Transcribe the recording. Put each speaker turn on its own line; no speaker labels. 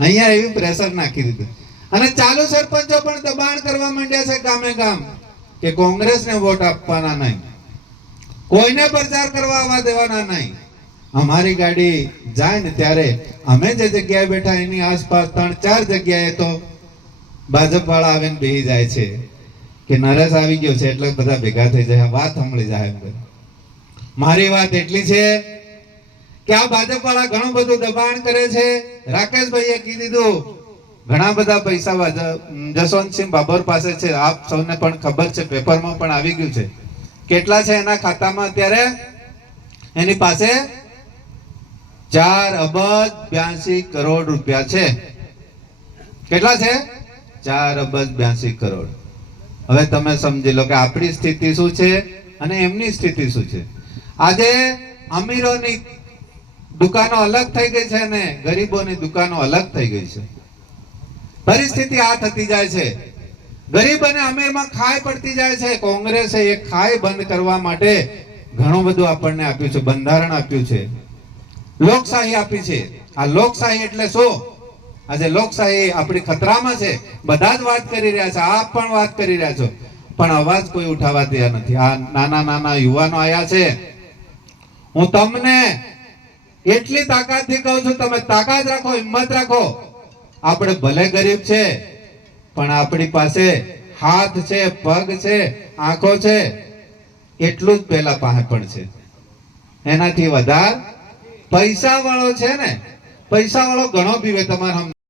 અહીંયા એવી પ્રેશર નાખી દીધું. અને ચાલુ સરપંચો પણ દબાણ કરવા માંડ્યા છે ગામે ગામ કે કોંગ્રેસને વોટ આપવાના નહીં. કોઈને પ્રચાર કરવા આવવા દેવાના નહીં. અમારી ગાડી જાય ને ત્યારે અમે જે જગ્યાએ બેઠા એની આસપાસ ત્રણ ચાર જગ્યાએ તો ભાજપ વાળા આવીને બેહી જાય છે કે નરેશ આવી ગયો છે એટલે બધા ભેગા થઈ જાય વાત સાંભળી જાય મારી વાત એટલી છે કે આ ભાજપ વાળા ઘણું બધું દબાણ કરે છે? રાકેશભાઈએ કીધું, ઘણા બધા પૈસા જસવંતસિંહ બાબર પાસે છે. આપ સૌને પણ ખબર છે, પેપરમાં પણ આવી ગયું છે. કેટલા છે એના ખાતામાં અત્યારે? એની પાસે ચાર અબજ બ્યાસી કરોડ રૂપિયા છે. કેટલા છે? ચાર અબજ બ્યાસી કરોડ. હવે તમે સમજી લો કે આપણી સ્થિતિ શું છે અને એમની સ્થિતિ શું છે? આજે અમીરોની દુકાનો અલગ થઈ ગઈ છે અને ગરીબોની દુકાનો અલગ થઈ ગઈ છે. પરિસ્થિતિ આ થતી જાય છે. ગરીબ અને અમીરમાં ખાય પડતી જાય છે. કોંગ્રેસે એ ખાય બંધ કરવા માટે ઘણું બધું આપણને આપ્યું છે, બંધારણ આપ્યું છે. લોકશાહી આપી છે. આ લોકશાહી એટલે શું? આજે લોકશાહી આપણી ખતરામાં છે. બધા જ વાત કરી રહ્યા છે. આપ પણ વાત કરી રહ્યા છો. પણ અવાજ કોઈ ઉઠાવવા તૈયાર નથી. આ નાના નાના યુવાનો આયા છે. હું તમને એટલી તાકાતથી કહું છું, તમે તાકાત રાખો, હિંમત રાખો. આપણે ભલે ગરીબ છે, પણ આપણી પાસે હાથ છે, પગ છે, આંખો છે, એટલું જ પેલા પાસે પણ છે. એનાથી વધારે પૈસા વાળો છે ને પૈસા વાળો ઘણો પીવે, તમારે